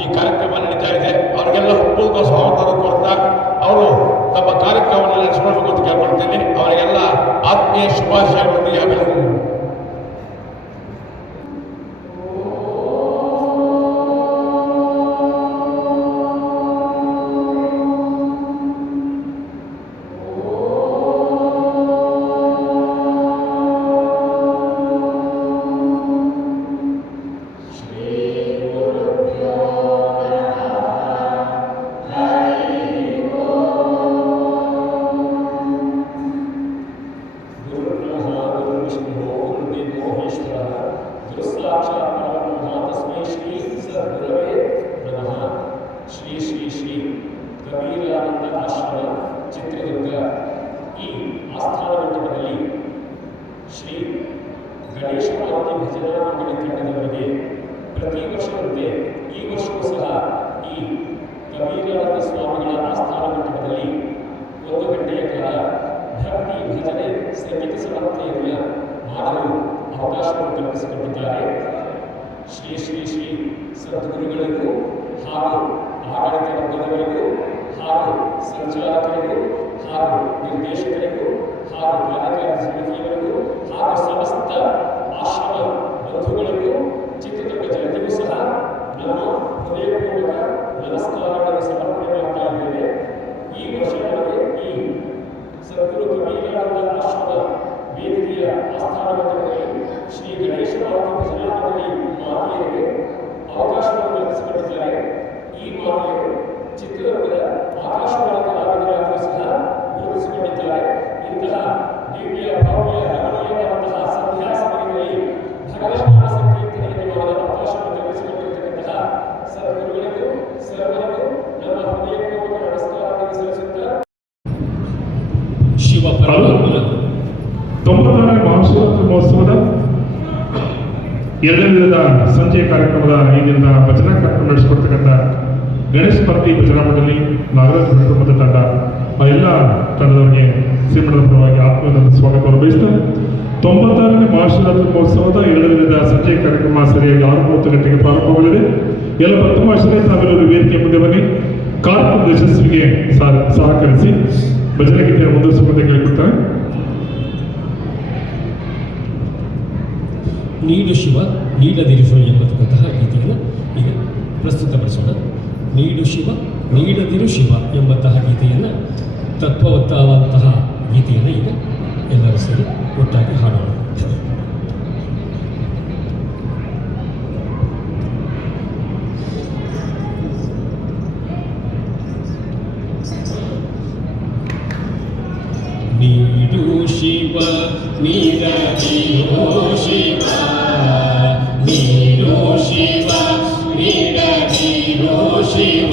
ಈ ಕಾರ್ಯಕ್ರಮ ನಡೀತಾ ಇದೆ. ಅವರಿಗೆಲ್ಲ ಹೃತ್ಪೂರ್ವಕ ಸ್ವಾಗತ ಕೋರ್ತಾ ಅವರು ತಮ್ಮ ಕಾರ್ಯಕ್ರಮವನ್ನು ನಡೆಸಿಕೊಳ್ಬೇಕು ಅಂತ ಕೇಳ್ಕೊಳ್ತೀನಿ. ಅವರಿಗೆಲ್ಲ ಆತ್ಮೀಯ ಶುಭಾಶಯಗಳೊಂದಿಗೆ ಅಭಿನಂದನೆ. ಶ್ರೀ ಗಣೇಶ ಮಾರುತಿ ಭಜನಾ ಮಂಡಳಿ ತಂಡದವರಿಗೆ ಪ್ರತಿ ವರ್ಷದಂತೆ ಈ ವರ್ಷವೂ ಸಹ ಈ ಕಬೀರಾನಂದ ಸ್ವಾಮಿಗಳ ಆಸ್ಥಾನ ಮಂಟಪದಲ್ಲಿ 1 ಗಂಟೆಯ ಕಾಲ ಭಕ್ತಿ ಭಜನೆ ಸಂಗೀತ ಸಮರ್ಪಣೆಯನ್ನು ಮಾಡಲು ಅವಕಾಶವನ್ನು ಕಲ್ಪಿಸಿಕೊಂಡಿದ್ದಾರೆ. ಶ್ರೀ ಶ್ರೀ ಶ್ರೀ ಸದ್ಗುರುಗಳಿಗೂ ಹಾಗೂ ಆಡಳಿತ ವರ್ಗದವರಿಗೂ ಹಾಗೂ ಸಂಚಾಲಕರಿಗೂ ಹಾಗೂ ನಿರ್ದೇಶಕರಿಗೂ ಹಾಗೂ ಕಾರ್ಯಕಾರಿ ಸಮಿತಿಯವರಿಗೂ ಹಾಗೂ ಸಮಸ್ತ ಆಶ್ರಮ ಬಂಧುಗಳಿಗೂ ಚಿತ್ರದುರ್ಗ ಜನತೆಗೂ ಸಹ ನಮ್ಮ ಹೃದಯಪೂರ್ವಕ ನಮಸ್ಕಾರಗಳನ್ನು ಸಮರ್ಪಣೆ ಮಾಡ್ತಾ ಇದ್ದೇವೆ. ಈ ವರ್ಷ ನಮಗೆ ಈ ಸದ್ಗುರು ಕಬೀರಾನಂದ ಆಶ್ರಮ ವೇದಿಕೆಯ ಆಸ್ಥಾನ ಮಂಟಪದಲ್ಲಿ ಶ್ರೀ ಗಣೇಶ ಮಾರುತಿ ಭಜನಾ ಮಂಡಳಿ ಮಾತೆಯರಿಗೆ ಅವಕಾಶವನ್ನು ಕಲ್ಪಿಸಿಕೊಂಡಿದ್ದಾರೆ. ಈ ಮಾತೆಯರು ಚಿತ್ರದುರ್ಗದ ಆಕಾಶವಾಣಿ ಕಲಾವಿದರಾಗಿಯೂ ಸಹ ಗುರುತಿಸಿಕೊಂಡಿದ್ದಾರೆ. ಇಂತಹ ದಿವ್ಯ ಭವ್ಯ ರಮಣೀಯವಾದಂತಹ ಸಂಧ್ಯಾ ಸಮಯದಲ್ಲಿ ಭಗವಂತನ ಸಂಕೀರ್ತನೆಯನ್ನು ಮಾಡಲು ಅವಕಾಶವನ್ನು ಕಲ್ಪಿಸಿಕೊಂಡಿರತಕ್ಕಂತಹ ಸದ್ಗುರುಗಳಿಗೂ ಸರ್ವರಿಗೂ ನಮ್ಮ ಹೃದಯಪೂರ್ವಕ ನಮಸ್ಕಾರವನ್ನು ಸಲ್ಲಿಸುತ್ತಾ ಶಿವಪರಮಾತ್ಮನ 90ನೇ ಮಹಾಶಿವರಾತ್ರಿ ಮಹೋತ್ಸವದ 2ನೇ ದಿನದ ಸಂಜೆ ಕಾರ್ಯಕ್ರಮದ ಈ ದಿನದ ಭಜನಾ ಕಾರ್ಯಕ್ರಮ ನಡೆಸಿಕೊಡ್ತಕ್ಕಂಥ ಗಣೇಶ ಮಾರುತಿ ಭಜನಾ ಮಂಡಳಿ ನಾಗರಾಜ ಕುಟುಂಬದ ತಂಡ ಆ ಎಲ್ಲ ತಂಡದವರಿಗೆ ಶ್ರೀಮಠದ ಪರವಾಗಿ ಆತ್ಮೀಯವಾದ ಸ್ವಾಗತವನ್ನು ಬಯಸ್ತಾರೆ. 96ನೇ ಮಹಾಶಿವರಾತ್ರಿ ಮಹೋತ್ಸವದ 2ನೇ ದಿನದ ಸಂಜೆ ಕಾರ್ಯಕ್ರಮ ಸರಿಯಾಗಿ 6:30 ಗಂಟೆಗೆ ಪ್ರಾರಂಭವಾಗಲಿದೆ. ಎಲ್ಲ ಪ್ರಥಮ ಆಶ್ರಯ ತಾವೆಲ್ಲರೂ ವೇದಿಕೆ ಮುಂದೆ ಬನ್ನಿ. ಕಾರ್ಯಕ್ರಮದ ಯಶಸ್ವಿಗೆ ಸಹಕರಿಸಿ ಭಜನೆ ಗೀತೆಯನ್ನು ಮುಂದುವರಿಸುವಂತೆ ಕೇಳಿಕೊಡ್ತಾರೆ. ನೀಡು ಶಿವ ನೀಡದಿರು ಶಿವ ಎಂಬತಕ್ಕಂತಹ ಗೀತೆಯನ್ನು ಈಗ ಪ್ರಸ್ತುತಪಡಿಸೋಣ. ನೀಡು ಶಿವ ನೀಡದಿರು ಶಿವ ಎಂಬಂತಹ ಗೀತೆಯನ್ನು ತತ್ವವತ್ತಾದಂತಹ ಗೀತೆಯನ್ನು ಈಗ ಎಲ್ಲರೂ ಸೇರಿ ಒಟ್ಟಾಗಿ ಹಾಡೋಣ. ನೀಡು ಶಿವ ನೀಡದಿರು ಶಿವ ನೀಡು ಶಿವ ನೀಡದಿರು ಶಿವ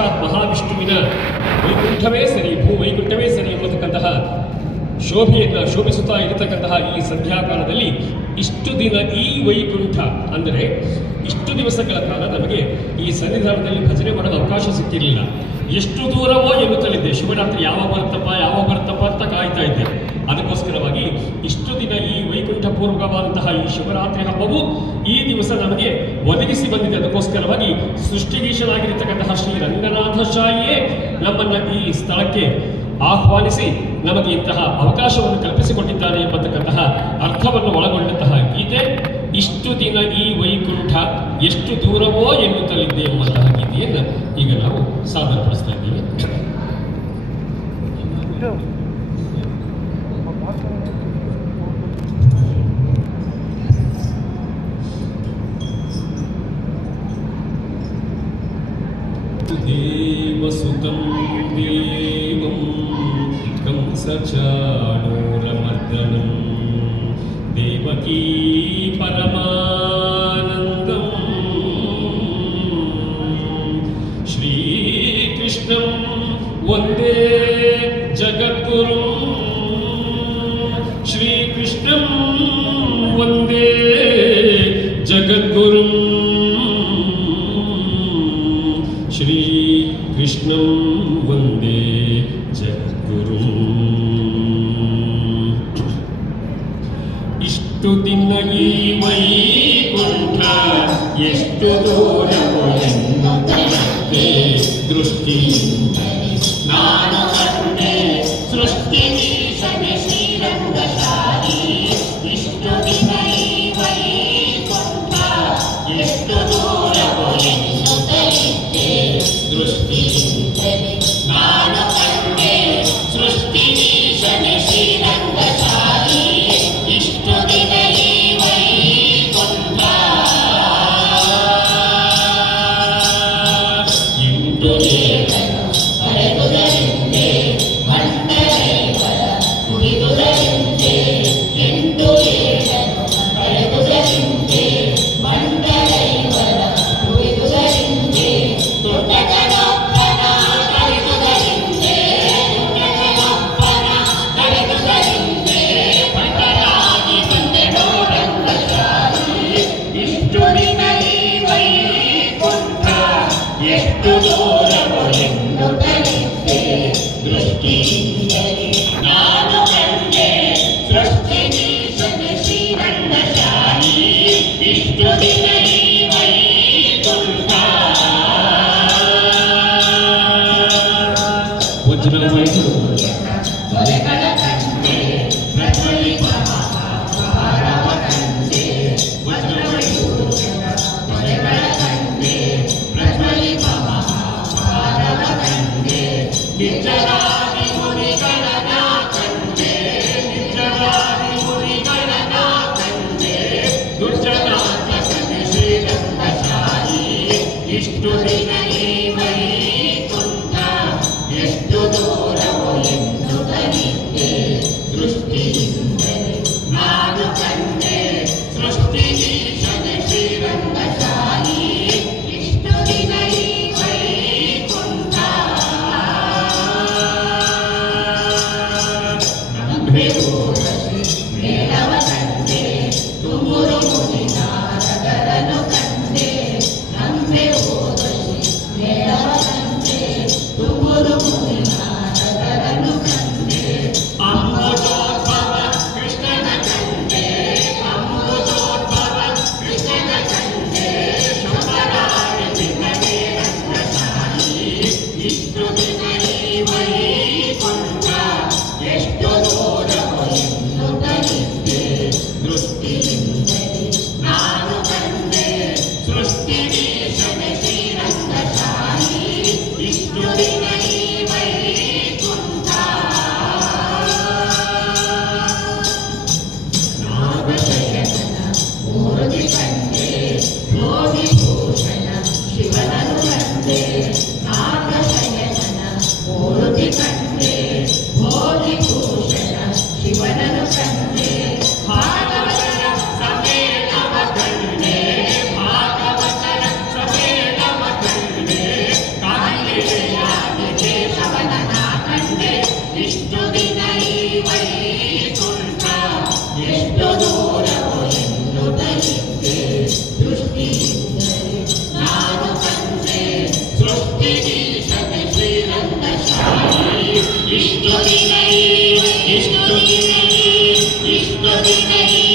ಸಾಕ್ಷಾತ್ ಮಹಾವಿಷ್ಣುವಿನ ವೈಕುಂಠವೇ ಸರಿ, ಭೂವೈಕುಂಠವೇ ಸರಿ ಎಂಬತಕ್ಕಂತಹ ಶೋಭೆಯನ್ನು ಶೋಭಿಸುತ್ತಾ ಇರತಕ್ಕಂತಹ ಈ ಸಂಧ್ಯಾಕಾಲದಲ್ಲಿ ಇಷ್ಟು ದಿನ ಈ ವೈಕುಂಠ ಅಂದರೆ ಇಷ್ಟು ದಿವಸಗಳ ಕಾಲ ನಮಗೆ ಈ ಸನ್ನಿಧಾನದಲ್ಲಿ ಭಜನೆ ಮಾಡಲು ಅವಕಾಶ ಸಿಕ್ಕಿರಲಿಲ್ಲ. ಎಷ್ಟು ದೂರವೋ ಎನ್ನುತ್ತಲಿದ್ದೆ, ಶಿವರಾತ್ರಿ ಯಾವ ಬರುತ್ತಪ್ಪ ಅಂತ ಕಾಯ್ತಾ ಇದ್ದೆ. ಅದಕ್ಕೋಸ್ಕರವಾಗಿ ಇಷ್ಟು ದಿನ ಈ ವೈಕುಂಠ ಪೂರ್ವಕವಾದಂತಹ ಈ ಶಿವರಾತ್ರಿ ಹಬ್ಬವು ಈ ದಿವಸ ನಮಗೆ ಒದಗಿಸಿ ಬಂದಿದೆ. ಅದಕ್ಕೋಸ್ಕರವಾಗಿ ಸೃಷ್ಟಿಗೀಶನಾಗಿರತಕ್ಕಂತಹ ಶ್ರೀ ರಂಗನಾಥಶಾಹಿಯೇ ನಮ್ಮನ್ನ ಈ ಸ್ಥಳಕ್ಕೆ ಆಹ್ವಾನಿಸಿ ನಮಗೆ ಇಂತಹ ಅವಕಾಶವನ್ನು ಕಲ್ಪಿಸಿಕೊಟ್ಟಿದ್ದಾರೆ ಎಂಬತಕ್ಕಂತಹ ಅರ್ಥವನ್ನು ಒಳಗೊಂಡಂತಹ ಗೀತೆ ಇಷ್ಟು ದಿನ ಈ ವೈಕುಂಠ ಎಷ್ಟು ದೂರವೋ ಎನ್ನುತ್ತಲಿದೆ ಎಂಬಂತಹ ಗೀತೆಯನ್ನು ಈಗ ನಾವು ಸಾದರಪಡಿಸ್ತಾ ಇದ್ದೇವೆ. ದೇವಸುತಂ ದೇವಂ ಕಂಸಚಾಣೂರಮರ್ದನಂ ದೇವಕೀ ಪರಮಾನಂದಂ ಶ್ರೀಕೃಷ್ಣಂ ವಂದೇ ಜಗದ್ಗುರುಂ ಶ್ರೀಕೃಷ್ಣಂ ವಂದೇ ಜಗದ್ಗುರುಂ ಶ್ರೀಕೃಷ್ಣಂ ವಂದೇ ಜಗದ್ಗುರುಂ. ಇಷ್ಟು ದಿನ ಈ ವೈಕುಂಠ ಎಷ್ಟು ದೂರವೋ ಎನ್ನುತ್ತಲಿದ್ದೆ, ದೃಷ್ಟಿಯಿಂದ ನಾನು ಕಂಡೆ ಸೃಷ್ಟಿಗೀಶನೆ ಶ್ರೀರಂಗಶಾಹಿ. ಇಷ್ಟು ದಿನ ಈ ವೈಕುಂಠ ಎಷ್ಟು ದೂರವೋ ಎನ್ನುತ್ತಲಿದ್ದೆ, ದೃಷ್ಟಿಯಿಂದಲೇ ನಾನು ಕಂಡೆ ಸೃಷ್ಟಿಗೀಶನೆ ಶ್ರೀರಂಗಶಾಹಿ. ಇಷ್ಟು ದಿನ ಈ ವೈಕುಂಠ ಇಂದು ಏಳನು ಕಳೆದುದರಿಂದೆ ಮಂಡಲೈವರ ಮುಗಿದುದರಿಂದೆ, ಎಂಟು ಏಳನು ಕಳೆದುದರಿಂದೆ ಮಂಡಲೈವರ ಮುಗಿದುದರಿಂದೆ, ದೊಡ್ಡಗನೊಬ್ಬನ ಕಳೆದುದರಿಂದೆ ದೊಡ್ಡಗನೊಬ್ಬನ ಕಳೆದುದರಿಂದೆ ಪಟ್ಟರಾಗಿ ಬಂದೆನೋ ರಂಗಶಾಹಿ. ಇಷ್ಟು ದಿನ ಈ ವೈಕುಂಠ ಎಷ್ಟು ದೂರವೋ ಎನ್ನುತ್ತಲಿದ್ದೆ, ದೃಷ್ಟಿಯಿಂದಲೇ ನಾನು ಕಂಡೆ ಸೃಷ್ಟಿಗೀಶನೆ ಶ್ರೀರಂಗಶಾಹಿ. ಇಷ್ಟು ದಿನ ಈ ವೈಕುಂಠ ವಜ್ರವೈದು ತೊಲೆಗಳ ಕಂಡೆ ಪ್ರಜ್ವಲಿತ ಮಹಾಭಾರವ ಕಂಡೆ, ವಜ್ರವೈದು ತೊಲೆಗಳ ಕಂಡೆ ಪ್ರಜ್ವಲಿತ ಮಹಾಭಾರವ ಕಂಡೆ, ನಿಜರಾಗಿ ಮುನಿಗಳನ ಕಂಡೆ, ನಿಜರಾಗಿ ಮುನಿಗಳನ ಕಂಡೆ, ದುರ್ಜನಾಂತಕನೆ ಶ್ರೀರಂಗಶಾಹಿ. ಇಷ್ಟು ದಿನ ಈ ವೈಕುಂಠ ಎಷ್ಟು ದೂರವೋ ಎನ್ನುತ್ತಲಿದ್ದೆ, ದೃಷ್ಟಿಯಿಂದಲೇ ನಾನು ಕಂಡೆ ಸೃಷ್ಟಿಗೀಶನೆ ಶ್ರೀರಂಗಶಾಹಿ. ಇಷ್ಟು ದಿನ ಈ ವೈಕುಂಠ ಜಗದೀಶನ ಶ್ರೀರಂಗಶಾಯಿ ಇಷ್ಟು ದಿನವೇ